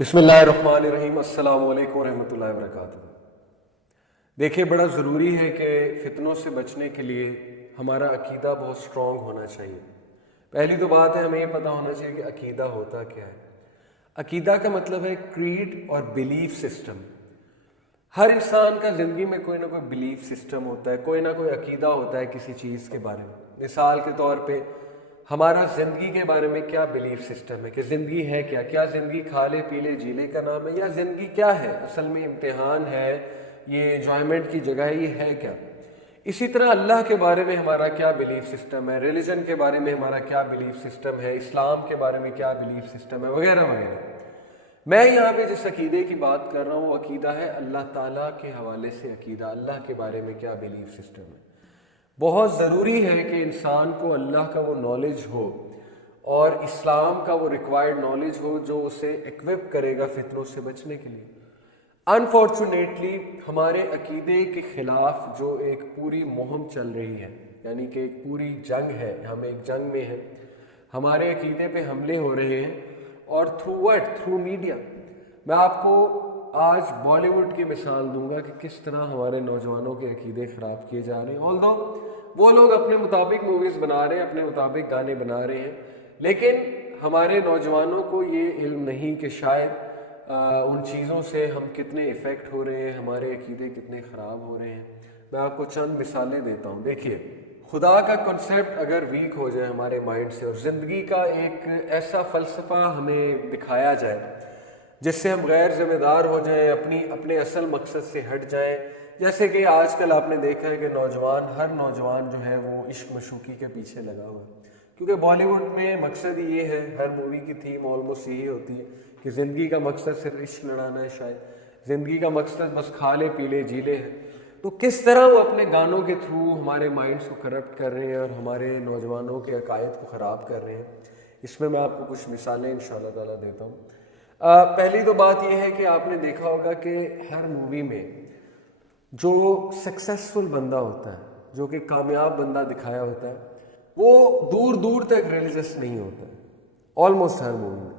بسم اللہ الرحمن الرحیم، السلام علیکم ورحمۃ اللہ وبرکاتہ۔ دیکھیے، بڑا ضروری ہے کہ فتنوں سے بچنے کے لیے ہمارا عقیدہ بہت سٹرونگ ہونا چاہیے۔ پہلی تو بات ہے، ہمیں یہ پتہ ہونا چاہیے کہ عقیدہ ہوتا کیا ہے۔ عقیدہ کا مطلب ہے کریڈ اور بلیف سسٹم۔ ہر انسان کا زندگی میں کوئی نہ کوئی بلیف سسٹم ہوتا ہے، کوئی نہ کوئی عقیدہ ہوتا ہے کسی چیز کے بارے میں۔ مثال کے طور پہ ہمارا زندگی کے بارے میں کیا بلیف سسٹم ہے کہ زندگی ہے کیا زندگی کھا لے پی لے جی لے کا نام ہے، یا زندگی کیا ہے، اصل میں امتحان ہے، یہ انجوائمنٹ کی جگہ ہے، یہ ہے کیا۔ اسی طرح اللہ کے بارے میں ہمارا کیا بلیف سسٹم ہے، ریلیجن کے بارے میں ہمارا کیا بلیف سسٹم ہے، اسلام کے بارے میں کیا بلیف سسٹم ہے، وغیرہ وغیرہ۔ میں یہاں پہ جس عقیدے کی بات کر رہا ہوں وہ عقیدہ ہے اللہ تعالیٰ کے حوالے سے عقیدہ، اللہ کے بارے میں کیا بلیف سسٹم ہے۔ بہت ضروری ہے کہ انسان کو اللہ کا وہ نالج ہو اور اسلام کا وہ ریکوائرڈ نالج ہو جو اسے ایکوپ کرے گا فتنوں سے بچنے کے لیے۔ انفارچونیٹلی ہمارے عقیدے کے خلاف جو ایک پوری مہم چل رہی ہے، یعنی کہ ایک پوری جنگ ہے، ہم ایک جنگ میں ہیں، ہمارے عقیدے پہ حملے ہو رہے ہیں، اور تھرو میڈیا۔ میں آپ کو آج بالی ووڈ کی مثال دوں گا کہ کس طرح ہمارے نوجوانوں کے عقیدے خراب کیے جا رہے ہیں۔ آلدو وہ لوگ اپنے مطابق موویز بنا رہے ہیں، اپنے مطابق گانے بنا رہے ہیں، لیکن ہمارے نوجوانوں کو یہ علم نہیں کہ شاید ان چیزوں سے ہم کتنے افیکٹ ہو رہے ہیں، ہمارے عقیدے کتنے خراب ہو رہے ہیں۔ میں آپ کو چند مثالیں دیتا ہوں۔ دیکھیے، خدا کا کنسیپٹ اگر ویک ہو جائے ہمارے مائنڈ سے، اور زندگی کا ایک ایسا فلسفہ ہمیں دکھایا جائے جس سے ہم غیر ذمہ دار ہو جائیں، اپنے اصل مقصد سے ہٹ جائیں، جیسے کہ آج کل آپ نے دیکھا ہے کہ ہر نوجوان جو ہے وہ عشق مشوقی کے پیچھے لگا ہوا ہے، کیونکہ بالی ووڈ میں مقصد ہی یہ ہے، ہر مووی کی تھیم آلموسٹ یہی ہوتی ہے کہ زندگی کا مقصد صرف عشق لڑانا ہے، شاید زندگی کا مقصد بس کھا لے پی لے جی لے ہے۔ تو کس طرح وہ اپنے گانوں کے تھرو ہمارے مائنڈس کو کرپٹ کر رہے ہیں اور ہمارے نوجوانوں کے عقائد کو خراب کر رہے ہیں، اس میں آپ کو کچھ مثالیں انشاءاللہ تعالیٰ دیتا ہوں۔ پہلی تو بات یہ ہے کہ آپ نے دیکھا ہوگا کہ ہر مووی میں جو سکسیسفل بندہ ہوتا ہے، جو کہ کامیاب بندہ دکھایا ہوتا ہے، وہ دور دور تک ریلیجس نہیں ہوتا ہے، آلموسٹ ہر مووی میں۔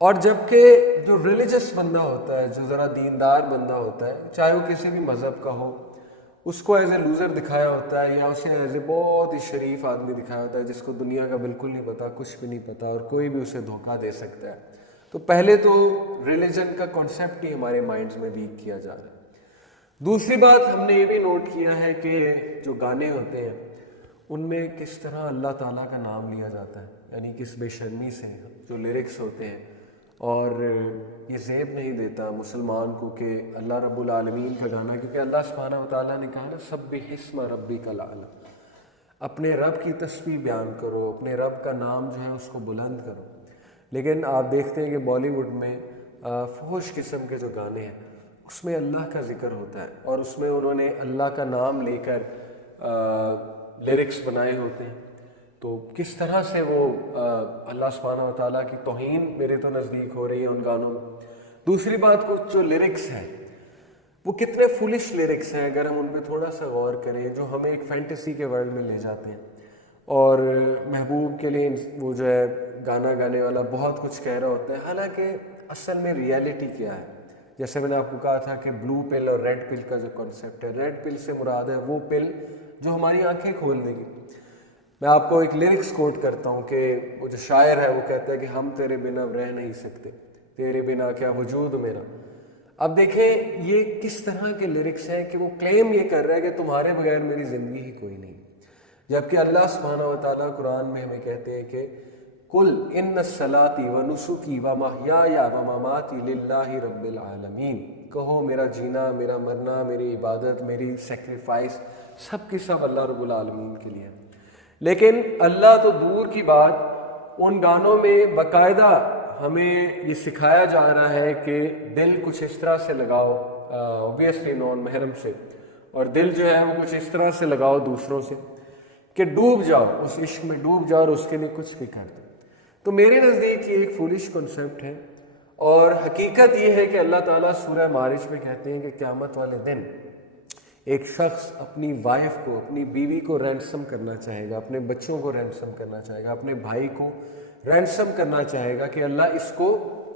اور جبکہ جو ریلیجس بندہ ہوتا ہے، جو ذرا دیندار بندہ ہوتا ہے، چاہے وہ کسی بھی مذہب کا ہو، اس کو ایز اے لوزر دکھایا ہوتا ہے، یا اسے ایز اے بہت ہی شریف آدمی دکھایا ہوتا ہے جس کو دنیا کا بالکل نہیں پتا، کچھ بھی نہیں پتا، اور کوئی بھی اسے دھوکہ دے سکتا ہے۔ تو پہلے تو ریلیجن کا کنسیپٹ ہی ہمارے مائنڈز میں ویک کیا جا رہا ہے۔ دوسری بات ہم نے یہ بھی نوٹ کیا ہے کہ جو گانے ہوتے ہیں ان میں کس طرح اللہ تعالیٰ کا نام لیا جاتا ہے، یعنی کس بے شرمی سے جو لیرکس ہوتے ہیں، اور یہ زیب نہیں دیتا مسلمان کو کہ اللہ رب العالمین کا گانا، کیونکہ اللہ سبحانہ و تعالیٰ نے کہا نا سبح اسم ربک الاعلی، اپنے رب کی تسبیح بیان کرو، اپنے رب کا نام جو ہے اس کو بلند کرو۔ لیکن آپ دیکھتے ہیں کہ بالی ووڈ میں فحش قسم کے جو گانے ہیں اس میں اللہ کا ذکر ہوتا ہے، اور اس میں انہوں نے اللہ کا نام لے کر لیرکس بنائے ہوتے ہیں۔ تو کس طرح سے وہ اللہ سبحانہ و تعالیٰ کی توہین میرے تو نزدیک ہو رہی ہے ان گانوں میں۔ دوسری بات، کچھ جو لیرکس ہیں وہ کتنے فولش لیرکس ہیں اگر ہم ان پہ تھوڑا سا غور کریں، جو ہمیں ایک فینٹیسی کے ورلڈ میں لے جاتے ہیں، اور محبوب کے لیے وہ جو ہے گانا گانے والا بہت کچھ کہہ رہا ہوتا ہے، حالانکہ اصل میں ریئلٹی کیا ہے۔ جیسے میں نے آپ کو کہا تھا کہ بلو پل اور ریڈ پل کا جو کنسیپٹ ہے، ریڈ پل سے مراد ہے وہ پل جو ہماری آنکھیں کھول دے گی۔ میں آپ کو ایک لیرکس کوٹ کرتا ہوں کہ وہ جو شاعر ہے وہ کہتا ہے کہ ہم تیرے بنا رہ نہیں سکتے، تیرے بنا کیا وجود میرا۔ اب دیکھیں یہ کس طرح کے لیرکس ہیں کہ وہ کلیم یہ کر رہا ہے کہ تمہارے بغیر میری زندگی ہی کوئی نہیں، جبکہ اللہ سبحانہ و تعالیٰ قرآن میں ہمیں کہتے ہیں کہ قل ان صلاتی و نسکی و محیای و مماتی للہ رب العالمین، کہو میرا جینا، میرا مرنا، میری عبادت، میری سیکریفائس سب کی سب اللہ رب العالمین کے لیے۔ لیکن اللہ تو دور کی بات، ان گانوں میں باقاعدہ ہمیں یہ سکھایا جا رہا ہے کہ دل کچھ اس طرح سے لگاؤ، اوبویسلی نان محرم سے، اور دل جو ہے وہ کچھ اس طرح سے لگاؤ دوسروں سے کہ ڈوب جاؤ، اس عشق میں ڈوب جاؤ اور اس کے لیے کچھ بھی کر دو۔ تو میرے نزدیک یہ ایک فولش کنسیپٹ ہے، اور حقیقت یہ ہے کہ اللہ تعالیٰ سورہ معارج میں کہتے ہیں کہ قیامت والے دن ایک شخص اپنی وائف کو، اپنی بیوی کو رینسم کرنا چاہے گا، اپنے بچوں کو رینسم کرنا چاہے گا، اپنے بھائی کو رینسم کرنا چاہے گا کہ اللہ اس کو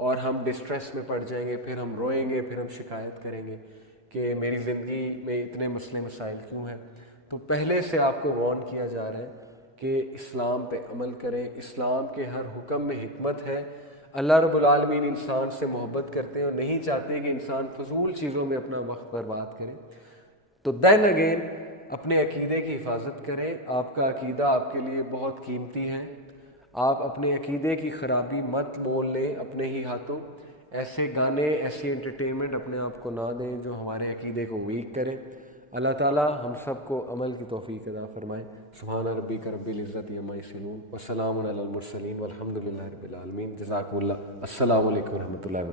اور ہم ڈسٹریس میں پڑ جائیں گے، پھر ہم روئیں گے، پھر ہم شکایت کریں گے کہ میری زندگی میں اتنے مسئلے مسائل کیوں ہیں۔ تو پہلے سے آپ کو وارن کیا جا رہا ہے کہ اسلام پہ عمل کریں، اسلام کے ہر حکم میں حکمت ہے۔ اللہ رب العالمین انسان سے محبت کرتے ہیں اور نہیں چاہتے کہ انسان فضول چیزوں میں اپنا وقت برباد کرے۔ تو دین اگین اپنے عقیدے کی حفاظت کریں، آپ کا عقیدہ آپ کے لیے بہت قیمتی ہے، آپ اپنے عقیدے کی خرابی مت مول لیں اپنے ہی ہاتھوں، ایسے گانے ایسی انٹرٹینمنٹ اپنے آپ کو نہ دیں جو ہمارے عقیدے کو ویک کریں۔ اللہ تعالیٰ ہم سب کو عمل کی توفیق عطا فرمائے۔ سبحان ربک رب العزت عما یصفون وسلام علی المرسلین والحمد للہ رب العالمین۔ جزاکم اللہ۔ السلام علیکم ورحمۃ اللہ وبرکاتہ۔